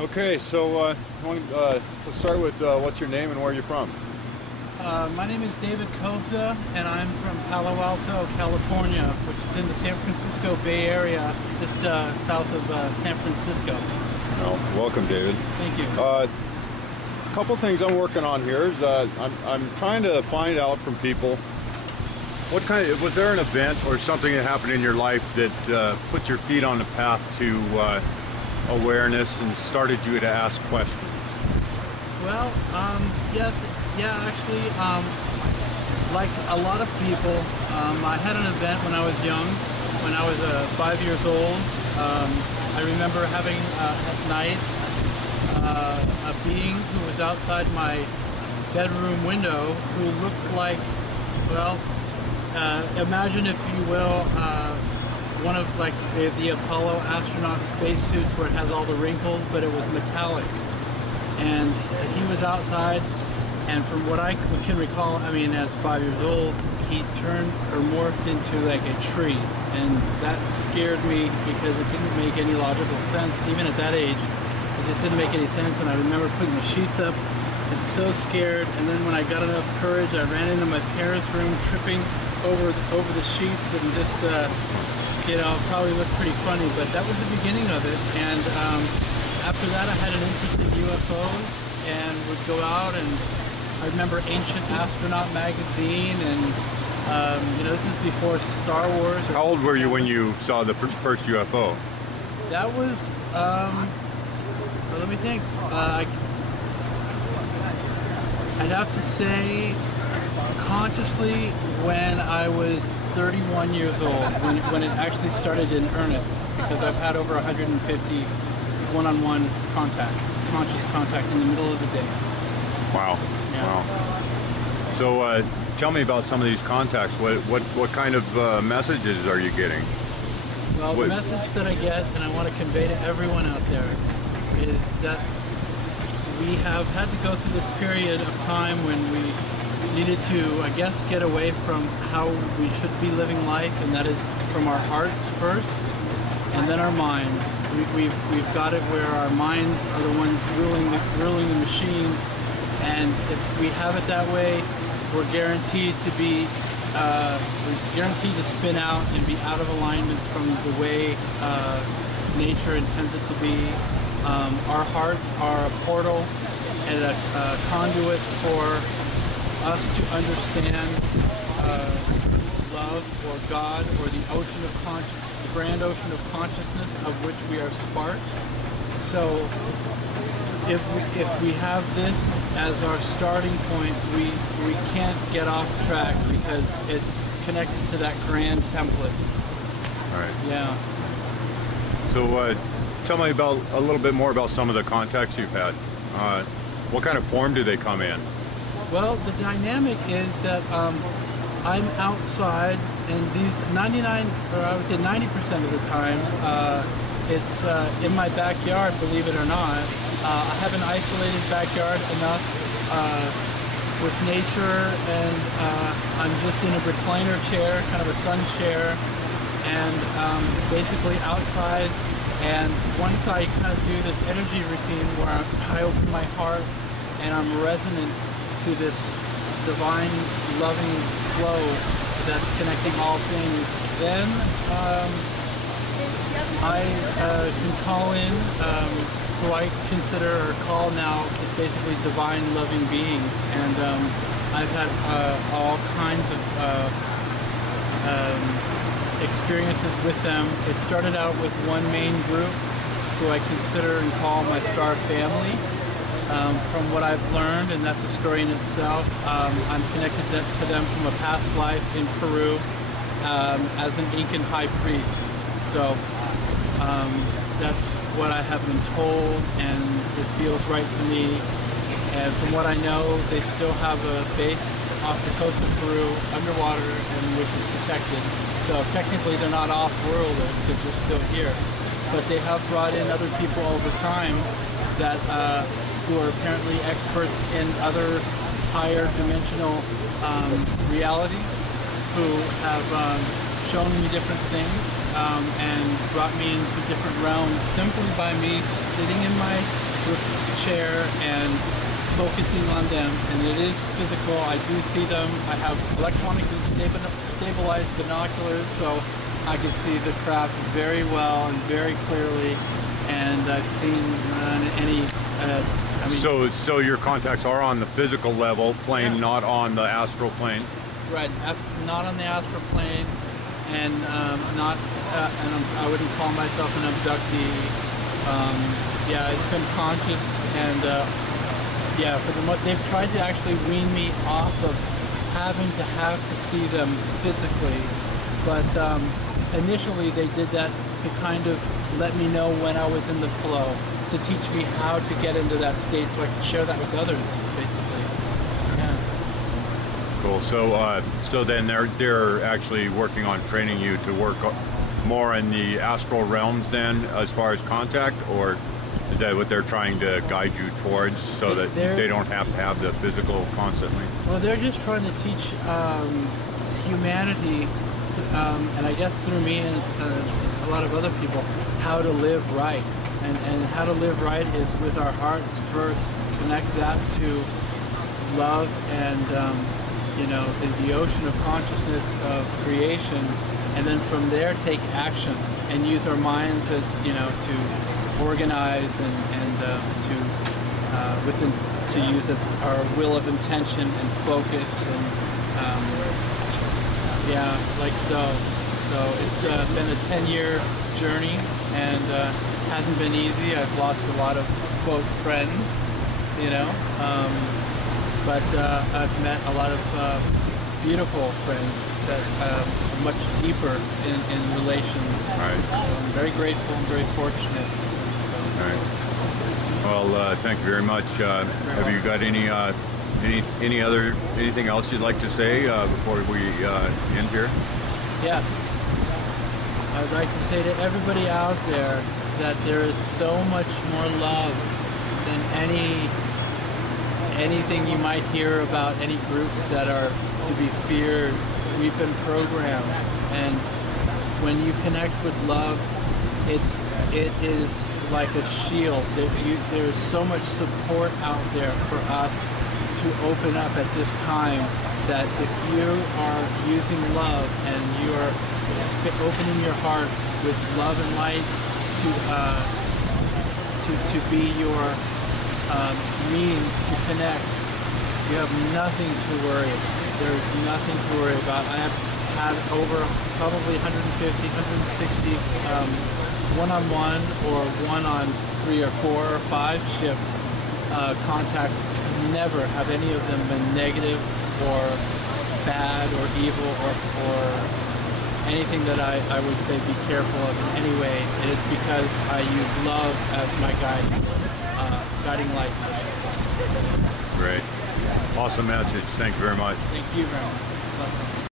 Okay, so let's start with what's your name and where you're from? My name is David Kobza, and I'm from Palo Alto, California, which is in the San Francisco Bay Area, just south of San Francisco. Oh, welcome, David. Thank you. A couple things I'm working on here is I'm trying to find out from people was there an event or something that happened in your life that put your feet on the path to awareness and started you to ask questions? Well, yes, yeah, actually, like a lot of people, I had an event when I was young, when I was 5 years old. I remember having at night a being who was outside my bedroom window who looked like, well, imagine, if you will, one of like the Apollo astronaut spacesuits where it has all the wrinkles, but it was metallic. And he was outside, and from what I can recall, I mean, as 5 years old, he turned or morphed into like a tree, and that scared me because it didn't make any logical sense. Even at that age, it just didn't make any sense. And I remember putting the sheets up and so scared. And then when I got enough courage, I ran into my parents' room, tripping over the sheets, and just you know, probably looked pretty funny. But that was the beginning of it. And after that, I had an interest in UFOs and would go out, and I remember Ancient Astronaut magazine, and you know, this is before Star Wars. How old were you when you saw the first UFO? That was, well, let me think. I'd have to say consciously when I was 31 years old, when it actually started in earnest, because I've had over 150 one-on-one contacts, conscious contacts in the middle of the day. Wow. Yeah. Wow. So tell me about some of these contacts. What kind of messages are you getting? Well, the message that I get, and I want to convey to everyone out there, is that we have had to go through this period of time when we needed to, I guess, get away from how we should be living life, and that is from our hearts first, and then our minds. We've got it where our minds are the ones ruling the machine, and if we have it that way, we're guaranteed to be guaranteed to spin out and be out of alignment from the way nature intends it to be. Our hearts are a portal and a conduit for us to understand love or God or the ocean of consciousness, the grand ocean of consciousness of which we are sparks. So if we have this as our starting point, we can't get off track because it's connected to that grand template. All right. Yeah. So tell me about a little bit more about some of the contacts you've had. What kind of form do they come in? Well, the dynamic is that I'm outside, and these 99, or I would say 90% of the time, it's in my backyard, believe it or not. I have an isolated backyard enough with nature, and I'm just in a recliner chair, kind of a sun chair, and basically outside. And once I kind of do this energy routine where I open my heart and I'm resonant to this divine, loving flow that's connecting all things, then I can call in who I consider or call now just basically divine, loving beings. And I've had all kinds of experiences with them. It started out with one main group who I consider and call my star family. From what I've learned, and that's a story in itself, I'm connected to them from a past life in Peru as an Incan high priest. So that's what I have been told, and it feels right to me. And from what I know, they still have a base off the coast of Peru, underwater, and which is protected. So technically they're not off-worlders because they're still here. But they have brought in other people over time that who are apparently experts in other higher dimensional realities, who have shown me different things. and brought me into different realms simply by me sitting in my chair and focusing on them. And it is physical. I do see them. I have electronically stabilized binoculars, so I can see the craft very well and very clearly. And I've seen any. I mean, so your contacts are on the physical level plane, yeah. not on the astral plane. Right, not on the astral plane, and not. I wouldn't call myself an abductee. Yeah, I've been conscious, and yeah, for the they've tried to actually wean me off of having to see them physically, but initially they did that to kind of let me know when I was in the flow, to teach me how to get into that state so I can share that with others, basically. Yeah. Cool. So then they're actually working on training you to work more in the astral realms then, as far as contact, or is that what they're trying to guide you towards, so that they don't have to have the physical constantly? Well, they're just trying to teach humanity, and I guess through me and a lot of other people, how to live right. And how to live right is with our hearts first, connect that to love and you know, the ocean of consciousness of creation, and then from there take action and use our minds, you know, to organize and to use as our will of intention and focus, and yeah, like so. So it's been a 10-year journey, and hasn't been easy. I've lost a lot of, quote, friends, you know, but I've met a lot of beautiful friends that are much deeper in relations. Right. So I'm very grateful and very fortunate. So. All right. Well, thank you very much. Have you got anything else you'd like to say before we end here? Yes. I'd like to say to everybody out there that there is so much more love than anything you might hear about any groups that are to be feared. We've been programmed, and when you connect with love, it is like a shield. There's so much support out there for us to open up at this time, that if you are using love and you are opening your heart with love and light to be your means to connect, you have nothing to worry about. There's nothing to worry about. I have had over probably 150, 160 one-on-one or one-on 3 or 4 or 5 ships contacts. Never have any of them been negative or bad or evil or anything that I would say be careful of in any way. And it's because I use love as my guiding light. Great. Awesome message. Thank you very much. Thank you very much. Blessings.